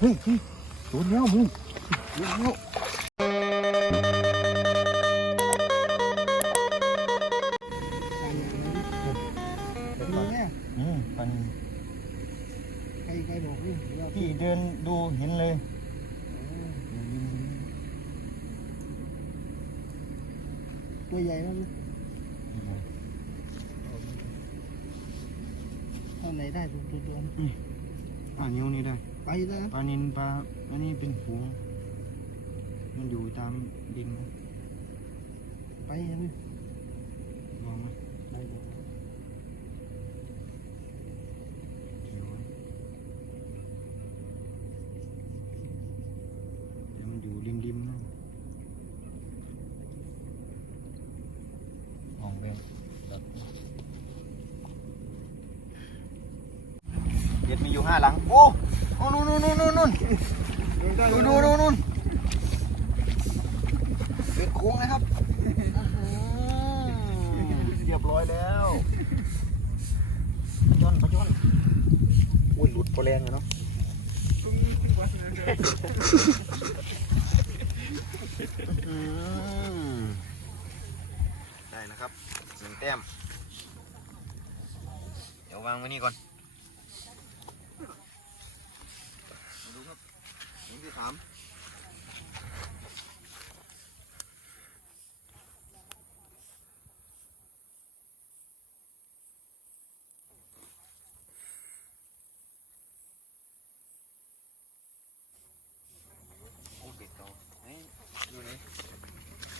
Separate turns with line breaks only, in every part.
เฮ้ยเฮ้ยโดนแล้วมึงโดนแล้ว
ดูเนี่ย
อืมปัน
ใครใครบอกนี่ว่า
พี่เดินดูเห็นเลย
ตัวใหญ่มากเลยเท่าไหนได้ตัวตัวตัว
อ่านิ้วนี่ได้
ไปแล้ว
ปลานินปลาอันนี้เป็นฝูงมันอยู่ตามดินนะ
ไปเลย
ลองไหม
ไปเลย
เขียวไว้เดี๋ยวมันอยู่ริมริมๆนะมองไปแบบเบ็ดมีอยู่ห้าหลัง โอ้ โอ้นู่นนู่นนู่นนู่นนู่นดูดูดูนู่นเป็นโค้งนะครับเรียบร้อยแล้วปะจอนปะจอนอุ้ยหลุดพอแรงเลยเนาะอืมได้นะครับหนึ่งแต้ม เดี๋ยววางไว้นี่ก่อน ที่สาม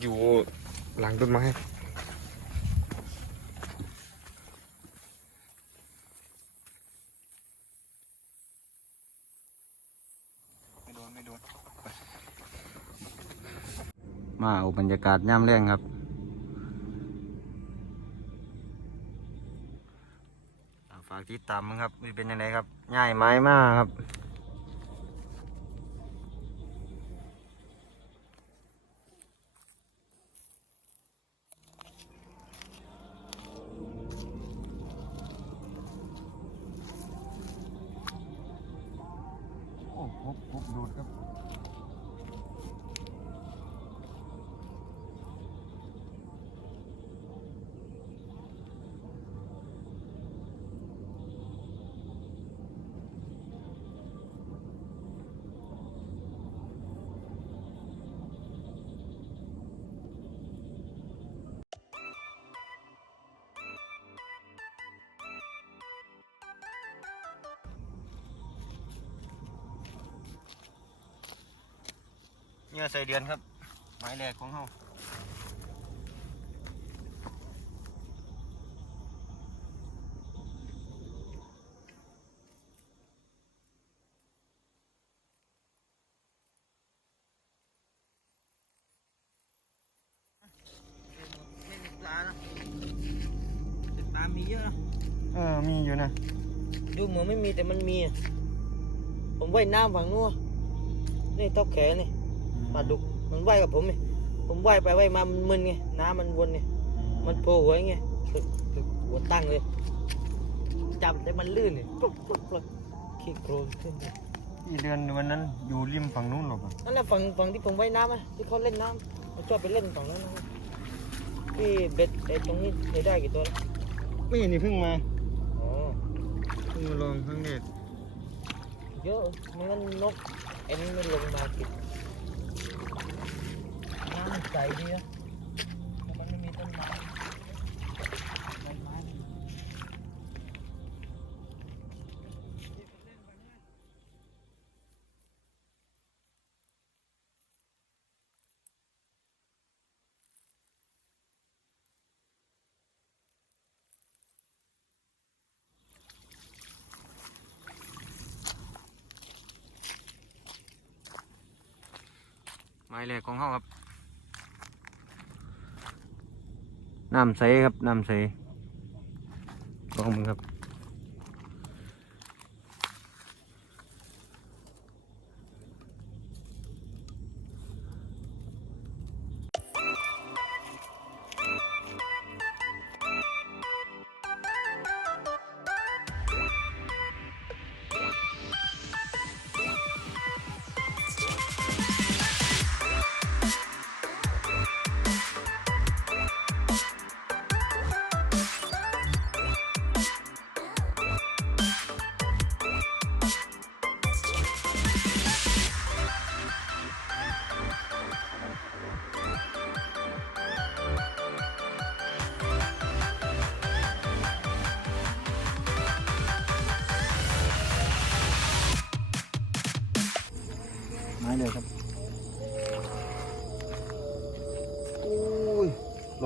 อยู่หลังต้นไม้
โดนไม่โดน มาเอาบรรยากาศย่ำแรงครับ ฝากติดตามมั้งครับมีเป็นยังไงครับง่ายไม้มากครับ เหงื่อใส่เดือนครับ ไม้แรกของเฮา
ไม่มีปลานะแต่ปลามีเยอะนะ
เออ มีอยู่นะ
ดูเหมือนไม่มีแต่มันมีอะผมว่ายน้ำฝั่งนู้นนี่เท่าแขนนี่ ปลาดุกมันว่ายกับผมไงผมว่ายไปว่ายมามันมึนไงน้ำมันวนไงมันโผล่หัวไงตึกตึกหัวตั้งเลยจับแต่มันลื่นเลยปลุกปลุกปลุกขี้โครนขึ้นเลย
ที่เดือนวันนั้นอยู่ริมฝั่งนู้นหรอกอะ
นั่นแหละฝั่งฝั่งที่ผมว่ายน้ำอะที่เขาเล่นน้ำเขาชอบไปเล่นฝั่งนั้นนะที่เบ็ดไอ้ตรงนี้ได้ได้กี่ตัวแล้ว
ไม่นี่เพิ่งมา
อ๋อ
เพิ่งมาลองครั้งแรก
เยอะไม่งั้นนกไอ้นี่ไม่ลงมากินน้ำ มันใสดีนะมันไม่มีต้นไม้ใบไม้มัน
ไม้แรกของเฮาครับ น้ำใสครับ น้ำใสลองมึงครับ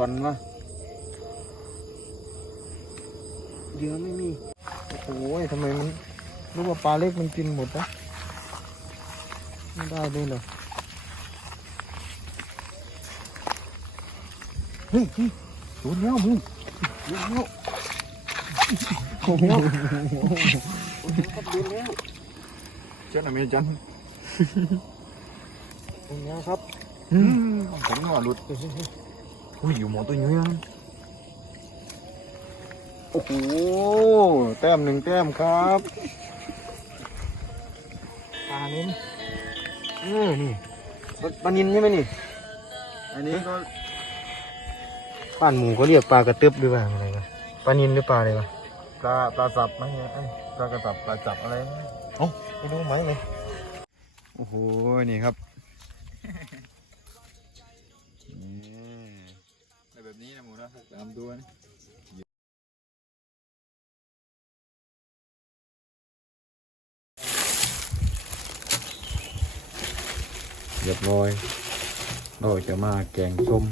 อนวะเยอะไม่มี โอ้โหทำไมมันรู้ว่าปลาเล็กมันกินหมดนะไม่ได้ด้วยเหรอเฮ้ยโดนแล้วมึงโดนแล้วโอ้โหโดนแล้วเจ้าหน้าที่จัน
ตรงนี้ครับ
อืมผมหนวดหลุด อุ้ยอยู่หมอตัวนี้ยังโอ้โหแต้มหนึ่งแต้มครับ
ปลาเน้น
เออนี่ปลานินใช่ไหมนี่ อันนี้ก็
บ้านหมูเขาเรียกปลากระตึบหรือเปล่าอะไรวะปลานินหรือปลาอะไรวะ
ปลาปลาสับไหมเนี่ยเอ้ยปลากระสับปลาจับอะไรเอ้าไปดูไหมเลยโอ้โหนี่ครับ นี่แบบนี้นะหมูนะ ตามตัวนะเรียบร้อยเราจะมาแกงส้ม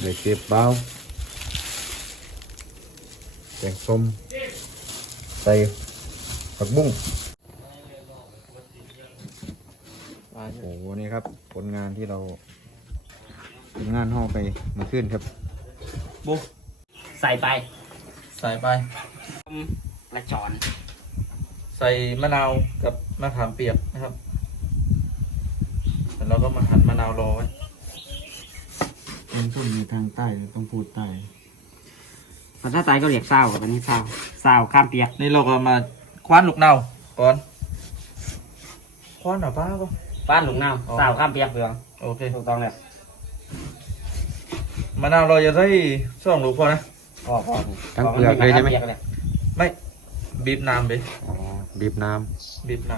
เดี๋ยวเก็บเบ้าแกงส้มใส่ผักบุ้งโอ้โหนี่ครับ ผลงานที่เราผลงานห่อไปมาขึ้นครับ
ใส่ไป
ใส่ไป
กระชอน
ใส่มะนาวกับมะขามเปียกนะครับแล้วเราก็มาหั่นมะนาวรอไว้
เป็นส้มอยู่ทางใต้ต้องพูดใต้
ภาษาใต้ก็เรียกเศร้ากับอันนี้เศร้าเศร้าข้ามเปียก
นี่เราก็มาคว้านลูกเนาก่อนคว้านหน่อป้าก็
บ้านหลุงเน่า
อ๋อ
เศร้าข้ามเปียกเบือง
โอเค
ถูกต้องแล้ว
มะนาวเราจะได้สองลูกพอนะ
พอพอ
ทั้งเปลือกเลยใช่ไหม
พราะนข้ามปีก
ไม่บีบน้ำไป
อ๋อบีบน้
บีบน้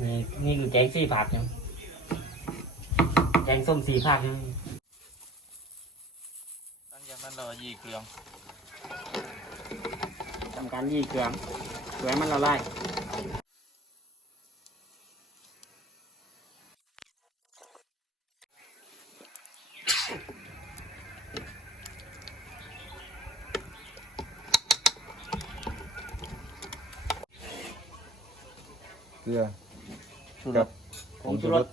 นี่นี่คือแกงซี่ผักยังแกงส้มสีผักยังำ
หลังจากนั้นเรายีเกลือง
ทำการยี่เกลืองเกลือให้มันละลาย
ลือ
ชูรส
ผงชูรส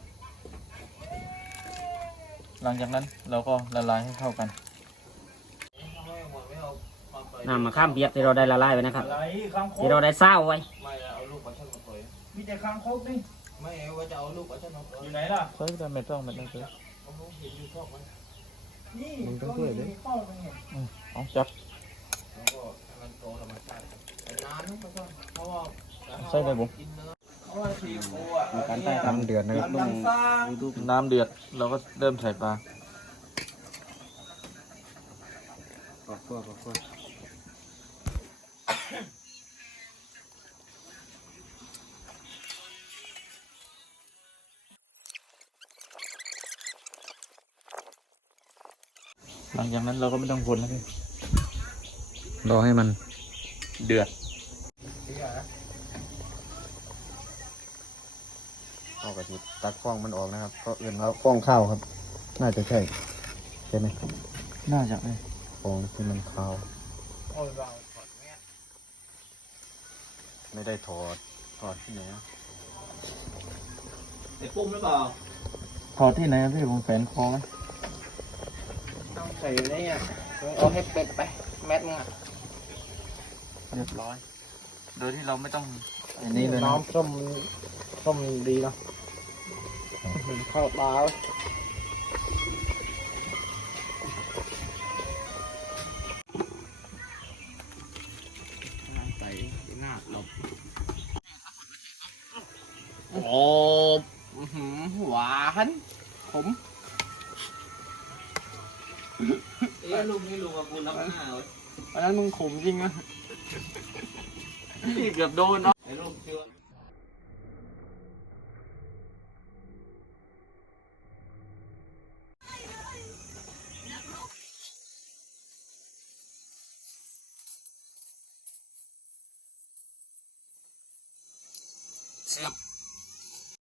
หลังจากนั้นเราก็ละลายให้เข้ากัน
น้ำมาข้ามเปียกที่เราได้ละลายไว้นะครับ
อะไรข้างโค
ที่เราได้เศร้าไว้
ไม่เอาลูกปลาช่อนมาเผยมีแต่ข้างโคกนี่
ไม่ว่าจะเอาลูกปลาช่อนมา
อยู่ไหนล่ะเฮ้ยแต่ไม่ต้องไม่ต้องซื้อ
มึงต้องช่วยเลย
เอาจับใส่ไปบุ๋ ม
มีการใต้
น้ำเดือดนะครับต้อง
น้ำเดือดเราก็เริ่มใส่ปลา
ปอกตัวปอกตัว
หลังจากนั้นเราก็ไม่ต้องคนแล้วพี่
รอให้มัน
เดือด
เอากระติตักฟองมันออกนะครับเพราะอื่นแล้วฟองข้าวครับ น่าจะใช่ใช่ไหม
น่าจะเลย
ฟองที่มันขาวไม่ได้ถอดถอดที่ไหนอะ
ไอ้ปุ้มหรือเปล่า
ถอดที่ไหนอะพี่ผมแฝนคอไว้
ต้องใส่อยู่ในอะเอาให้เป็ดไป แมทมึงอะ
เรียบร้อย โดยที่เราไม่ต้อง
อันนี้เลยนะ
น้ำส้มส้มดีเนาะ เข้าวปลา
ใส่หน้าหลบ
โอ้อื้อหือหวานขม
เอ้ลูกนี่ลูกกับกูรับหน้าเว้ย
อันนั้นมึงขมจริงนะ
เกือบโดนเนาะ